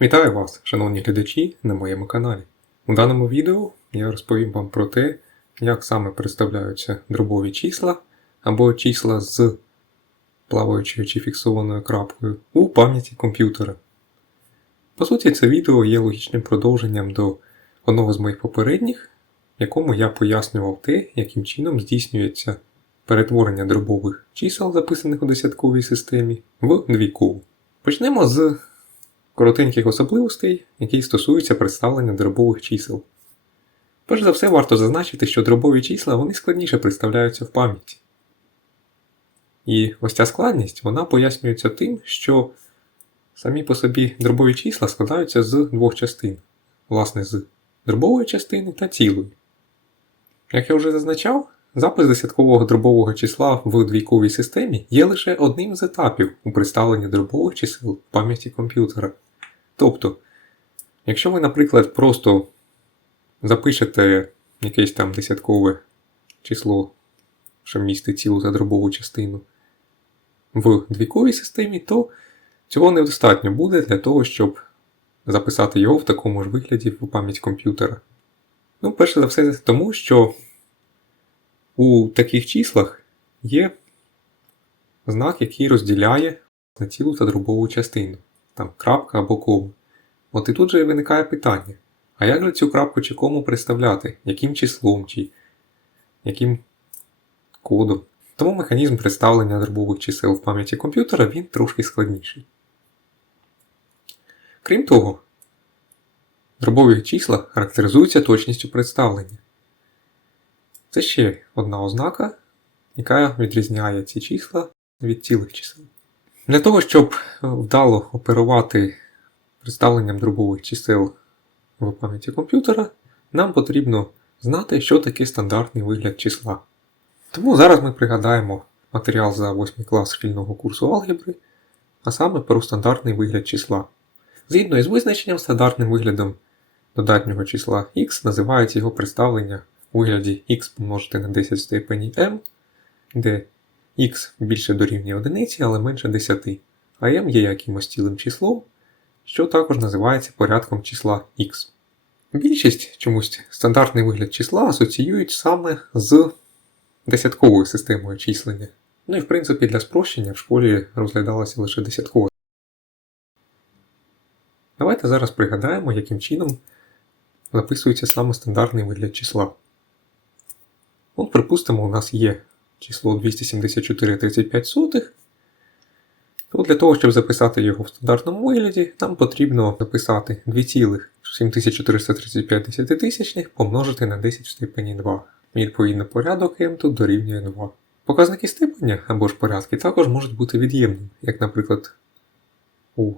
Вітаю вас, шановні глядачі, на моєму каналі. У даному відео я розповім вам про те, як саме представляються дробові числа або числа з плаваючою чи фіксованою крапкою у пам'яті комп'ютера. По суті, це відео є логічним продовженням до одного з моїх попередніх, в якому я пояснював те, яким чином здійснюється перетворення дробових чисел, записаних у десятковій системі, в двійкову. Почнемо з коротеньких особливостей, які стосуються представлення дробових чисел. Перш за все, варто зазначити, що дробові числа вони складніше представляються в пам'яті. І ось ця складність вона пояснюється тим, що самі по собі дробові числа складаються з двох частин, власне, з дробової частини та цілої. Як я вже зазначав, запис десяткового дробового числа в двійковій системі є лише одним з етапів у представленні дробових чисел в пам'яті комп'ютера. Тобто, якщо ви, наприклад, просто запишете якесь там десяткове число, що містить цілу та дробову частину в двійковій системі, то цього недостатньо буде для того, щоб записати його в такому ж вигляді в пам'ять комп'ютера. Ну, перше за все, тому що у таких числах є знак, який розділяє на цілу та дробову частину, там крапка або кому. От і тут же виникає питання: а як же цю крапку чи кому представляти? Яким числом чи яким кодом? Тому механізм представлення дробових чисел в пам'яті комп'ютера він трошки складніший. Крім того, дробові числа характеризуються точністю представлення. Це ще одна ознака, яка відрізняє ці числа від цілих чисел. Для того, щоб вдало оперувати представленням дробових чисел в пам'яті комп'ютера, нам потрібно знати, що таке стандартний вигляд числа. Тому зараз ми пригадаємо матеріал за 8 клас шкільного курсу алгебри, а саме про стандартний вигляд числа. Згідно із визначенням, стандартним виглядом додатнього числа x називається його представлення у вигляді x помножити на 10 в степені m, де x більше дорівнює одиниці, але менше 10, а m є якимось цілим числом, що також називається порядком числа x. Більшість чомусь стандартний вигляд числа асоціюють саме з десятковою системою числення. Ну і в принципі для спрощення в школі розглядалася лише десяткова. Давайте зараз пригадаємо, яким чином записується саме стандартний вигляд числа. От, припустимо, у нас є число 274,35, то для того, щоб записати його в стандартному вигляді, нам потрібно записати 2,7435 десятитисячних помножити на 10 в степені 2. Відповідно, порядок m тут дорівнює 2. Показники степеня або ж порядки також можуть бути від'ємними, як, наприклад, у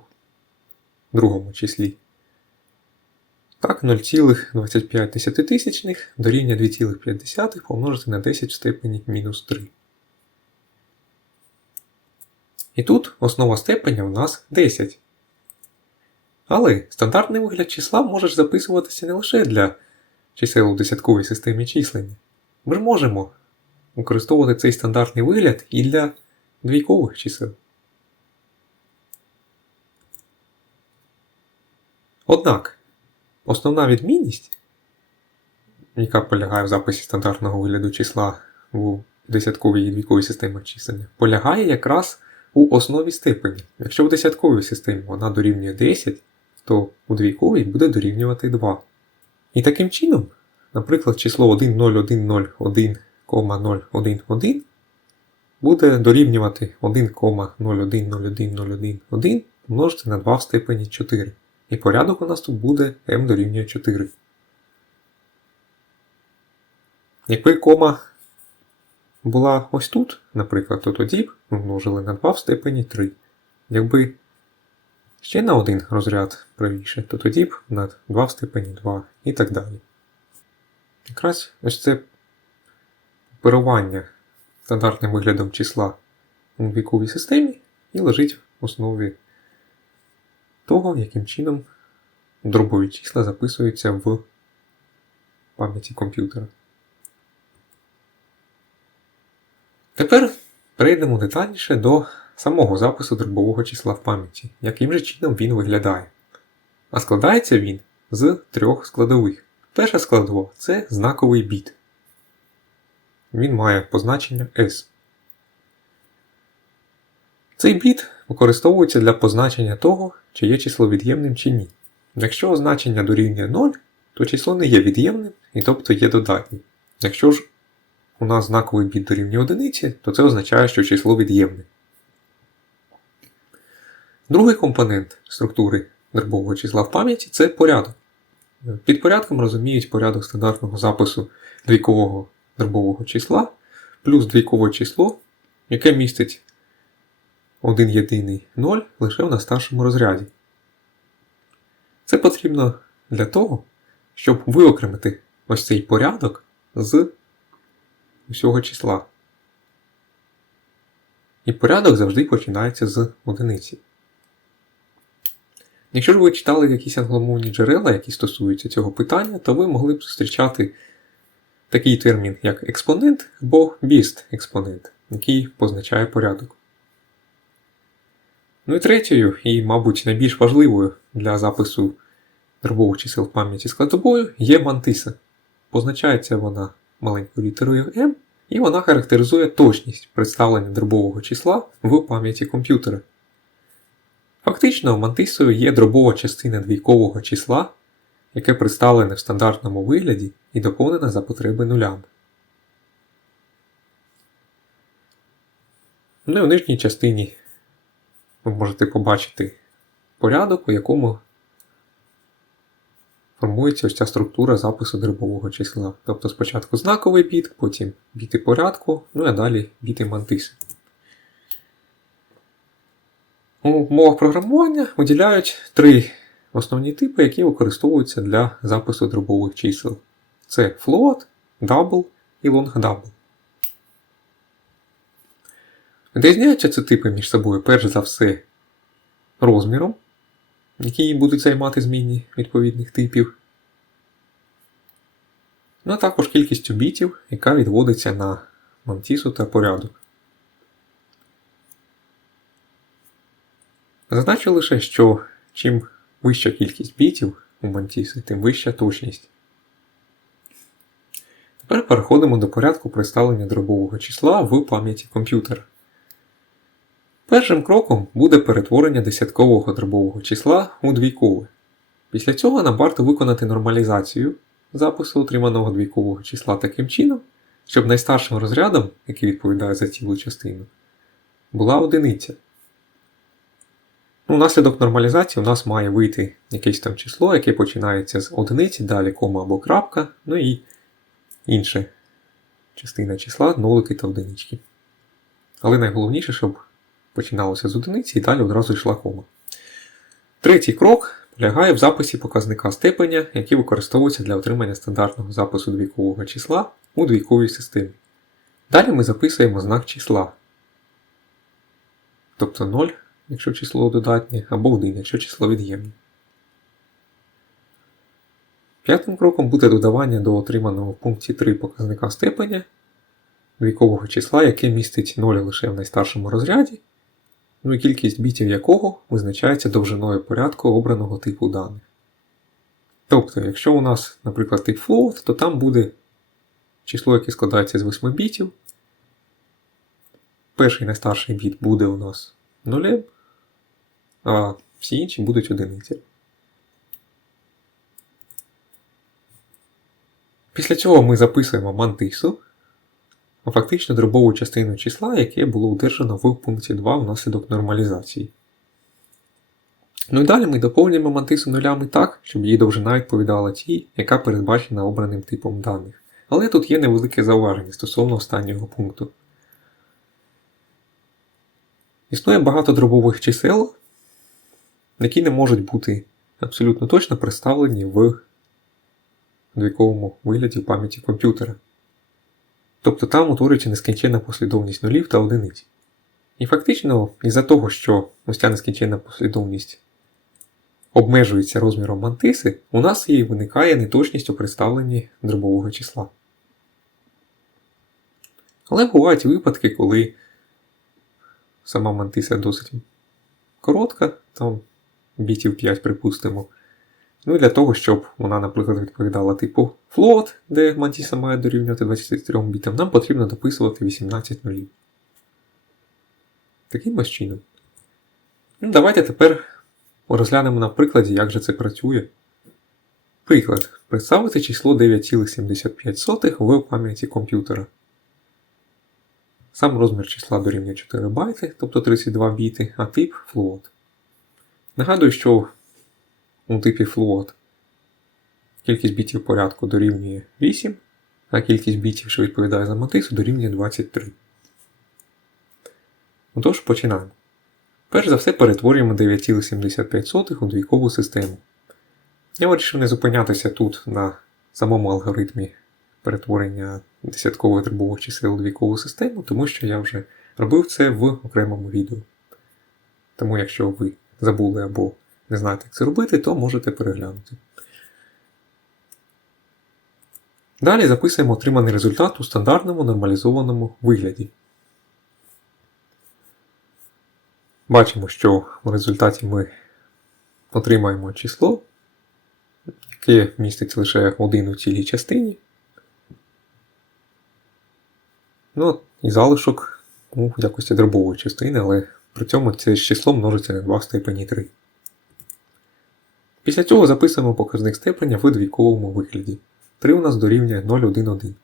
другому числі. Так, 0,25 дорівнює 2,5 помножити на 10 в степені мінус 3. І тут основа степеня у нас 10. Але стандартний вигляд числа може записуватися не лише для чисел у десятковій системі числення. Ми ж можемо використовувати цей стандартний вигляд і для двійкових чисел. Однак, основна відмінність, яка полягає в записі стандартного вигляду числа у десятковій і двійковій системах числення, полягає якраз у основі степені. Якщо в десятковій системі вона дорівнює 10, то у двійковій буде дорівнювати 2. І таким чином, наприклад, число 1,0101,011 буде дорівнювати 1,010101 помножити на 2 в степені 4. І порядок у нас тут буде m дорівнює 4. Якби кома була ось тут, наприклад, то тоді б ми множили на 2 в степені 3. Якби ще на один розряд правіше, то тоді б на 2 в степені 2 і так далі. Якраз ось це оперування стандартним виглядом числа у віковій системі і лежить в основі того, яким чином дробові числа записуються в пам'яті комп'ютера. Тепер перейдемо детальніше до самого запису дробового числа в пам'яті, яким же чином він виглядає. А складається він з трьох складових. Перша складова це знаковий біт. Він має позначення S. Цей біт використовується для позначення того, чи є число від'ємним чи ні. Якщо означення дорівнює 0, то число не є від'ємним і тобто є додатнім. Якщо ж у нас знаковий біт дорівнює одиниці, то це означає, що число від'ємне. Другий компонент структури дробового числа в пам'яті це порядок. Під порядком розуміють порядок стандартного запису двійкового дробового числа плюс двійкове число, яке містить один єдиний 0 лише в найстаршому розряді. Це потрібно для того, щоб виокремити ось цей порядок з усього числа. І порядок завжди починається з одиниці. Якщо ж ви читали якісь англомовні джерела, які стосуються цього питання, то ви могли б зустрічати такий термін, як експонент або біст експонент, який позначає порядок. Ну і третьою, і, мабуть, найбільш важливою для запису дробових чисел в пам'яті складовою є мантиса. Позначається вона маленькою літерою M, і вона характеризує точність представлення дробового числа в пам'яті комп'ютера. Фактично, мантисою є дробова частина двійкового числа, яке представлене в стандартному вигляді і доповнене за потреби нулями. Ну і в нижній частині ви можете побачити порядок, у якому формується ось ця структура запису дробового числа. Тобто спочатку знаковий біт, потім біти порядку, ну а далі біти мантиси. У мовах програмування виділяють три основні типи, які використовуються для запису дробових чисел. Це float, double і long double. Відрізняються ці типи між собою, перш за все, розміром, який будуть займати змінні відповідних типів. Ну а також кількістю бітів, яка відводиться на мантісу та порядок. Зазначу лише, що чим вища кількість бітів у мантіси, тим вища точність. Тепер переходимо до порядку представлення дробового числа в пам'яті комп'ютера. Першим кроком буде перетворення десяткового дробового числа у двійкове. Після цього нам варто виконати нормалізацію запису отриманого двійкового числа таким чином, щоб найстаршим розрядом, який відповідає за цілу частину, була одиниця. Ну, Внаслідок нормалізації у нас має вийти якесь там число, яке починається з одиниці, далі кома або крапка, ну і інша частина числа, нолики та одинички. Але найголовніше, щоб починалося з одиниці і далі одразу йшла кома. Третій крок полягає в записі показника степеня, який використовується для отримання стандартного запису двійкового числа у двійковій системі. Далі ми записуємо знак числа. Тобто 0 якщо число додатнє, або 1, якщо число від'ємне. П'ятим кроком буде додавання до отриманого в пункті 3 показника степеня двійкового числа, яке містить 0 лише в найстаршому розряді, ну і кількість бітів якого визначається довжиною порядку обраного типу даних. Тобто, якщо у нас, наприклад, тип float, то там буде число, яке складається з 8 бітів. Перший найстарший біт буде у нас 0, а всі інші будуть одиниці. Після цього ми записуємо мантису, а фактично дробову частину числа, яке було удержано в пункті 2 внаслідок нормалізації. Ну і далі ми доповнюємо мантису нулями так, щоб її довжина відповідала тій, яка передбачена обраним типом даних. Але тут є невелике зауваження стосовно останнього пункту. Існує багато дробових чисел, які не можуть бути абсолютно точно представлені в двійковому вигляді в пам'яті комп'ютера. Тобто там утворюється нескінченна послідовність нулів та одиниць. І фактично, із-за того, що ось ця нескінченна послідовність обмежується розміром мантиси, у нас і виникає неточність у представленні дробового числа. Але бувають випадки, коли сама мантиса досить коротка, там бітів 5, припустимо, Ну і для того, щоб вона, наприклад, відповідала типу float, де мантіса має дорівнювати 23 бітам, нам потрібно дописувати 18 нулів. Таким ось чином. Ну, давайте тепер розглянемо на прикладі, як же це працює. Приклад. Представити число 9,75 в пам'яті комп'ютера. Сам розмір числа дорівнює 4 байти, тобто 32 біти, а тип float. Нагадую, що у типі float кількість бітів порядку дорівнює 8, а кількість бітів, що відповідає за матису, дорівнює 23. Отож, починаємо. Перш за все перетворюємо 9,75 у двійкову систему. Я вирішив не зупинятися тут на самому алгоритмі перетворення десяткових дробових чисел у двійкову систему, тому що я вже робив це в окремому відео. Тому, якщо ви забули або не знаєте, як це робити, то можете переглянути. Далі записуємо отриманий результат у стандартному нормалізованому вигляді. Бачимо, що в результаті ми отримаємо число, яке містить лише один у цілій частині. Ну, і залишок у якості дробової частини, але при цьому це число множиться на 2 в степені 3. Після цього записуємо показник степеня в двійковому вигляді. 3 у нас дорівнює 0,1,1.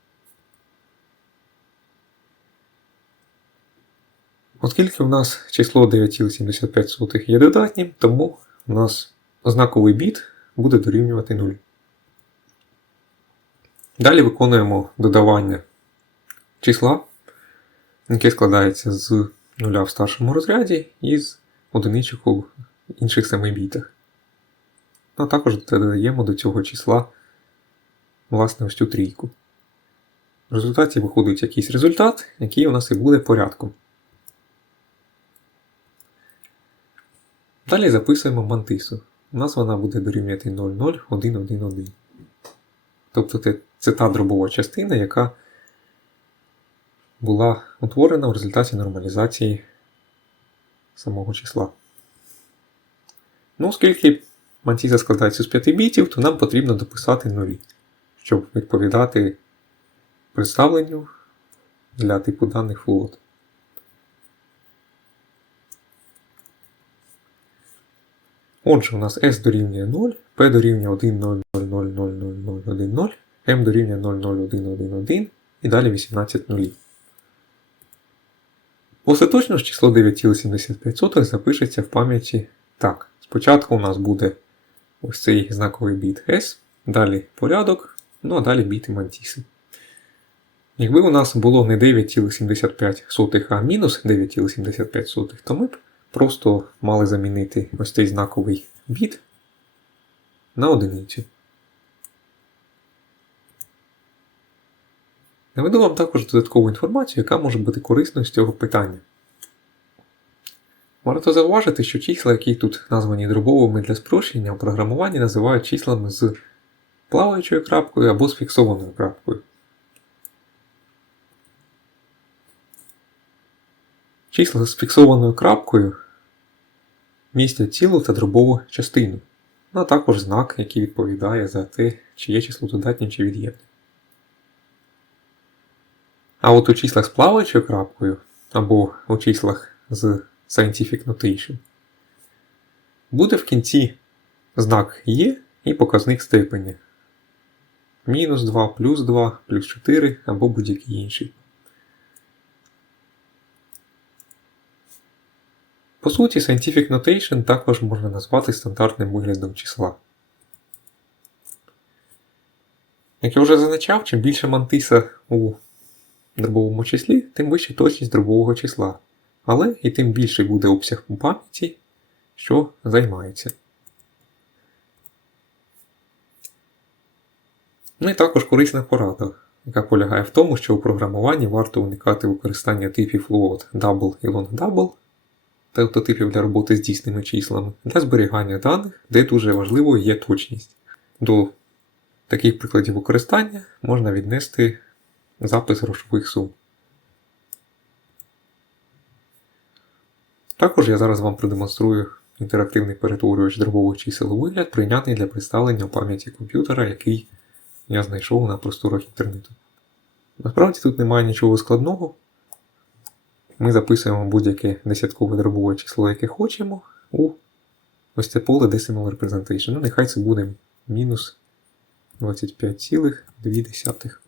Оскільки у нас число 9,75 є додатнім, тому у нас знаковий біт буде дорівнювати 0. Далі виконуємо додавання числа, яке складається з нуля в старшому розряді і з одиничок у інших 7 бітах. Ну, а також додаємо до цього числа власне ось цю трійку. В результаті виходить якийсь результат, який у нас і буде порядком. Далі записуємо мантису. У нас вона буде дорівнювати 0,0111. Тобто це та дробова частина, яка була утворена в результаті нормалізації самого числа. Ну, оскільки мантіса складається з 5 бітів, то нам потрібно дописати нулі, щоб відповідати представленню для типу даних float. Отже, у нас S дорівнює 0, P дорівнює 1, 0, 0, 0, 0, 0, 0, 1, 0, M дорівнює 0, 0, 1, 1, 1 і далі 18 нулів. Остаточно ж число 9,75 запишеться в пам'яті так. Спочатку у нас буде ось цей знаковий біт S, далі порядок, ну а далі біти мантіси. Якби у нас було не 9,75, а мінус 9,75, то ми б просто мали замінити ось цей знаковий біт на одиницю. Наведу вам також додаткову інформацію, яка може бути корисною з цього питання. Варто зауважити, що числа, які тут названі дробовими для спрощення, у програмуванні називають числами з плаваючою крапкою або з фіксованою крапкою. Числа з фіксованою крапкою містять цілу та дробову частину, ну, а також знак, який відповідає за те, чи є число додатнім чи від'ємним. А от у числах з плаваючою крапкою або у числах з Scientific Notation буде в кінці знак є і показник степені. Мінус 2, плюс 2, плюс 4 або будь-який інший. По суті, Scientific Notation також можна назвати стандартним виглядом числа. Як я вже зазначав, чим більше мантиса у дробовому числі, тим вища точність дробового числа. Але і тим більший буде обсяг пам'яті, що займається. Ну і також корисна порада, яка полягає в тому, що у програмуванні варто уникати використання типів float double і long double, тобто типів для роботи з дійсними числами, для зберігання даних, де дуже важливою є точність. До таких прикладів використання можна віднести запис грошових сум. Також я зараз вам продемонструю інтерактивний перетворювач дробових чисел у вигляд, прийнятний для представлення пам'яті комп'ютера, який я знайшов на просторах інтернету. Насправді тут немає нічого складного. Ми записуємо будь-яке десяткове дробове число, яке хочемо, у ось це поле Decimal Representation. Ну, нехай це буде мінус 25,2.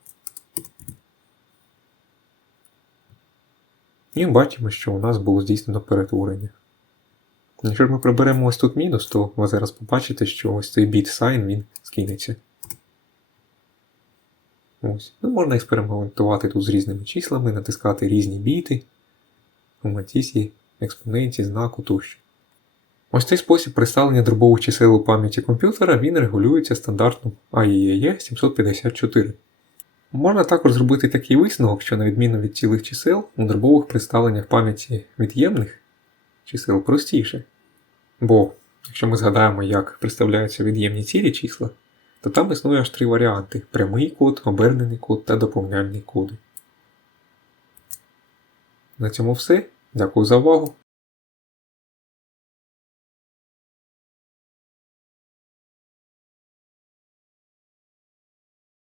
І бачимо, що у нас було здійснено перетворення. Якщо ж ми приберемо ось тут мінус, то ви зараз побачите, що ось цей біт sign він скинеться. Ось. Ну, можна експериментувати тут з різними числами, натискати різні біти матісі, експоненті, знаку тощо. Ось цей спосіб представлення дробових чисел у пам'яті комп'ютера він регулюється стандартом AIEE 754. Можна також зробити такий висновок, що на відміну від цілих чисел, у дробових представленнях пам'яті від'ємних чисел простіше. Бо, якщо ми згадаємо, як представляються від'ємні цілі числа, то там існує аж три варіанти: прямий код, обернений код та доповняльний коди. На цьому все. Дякую за увагу.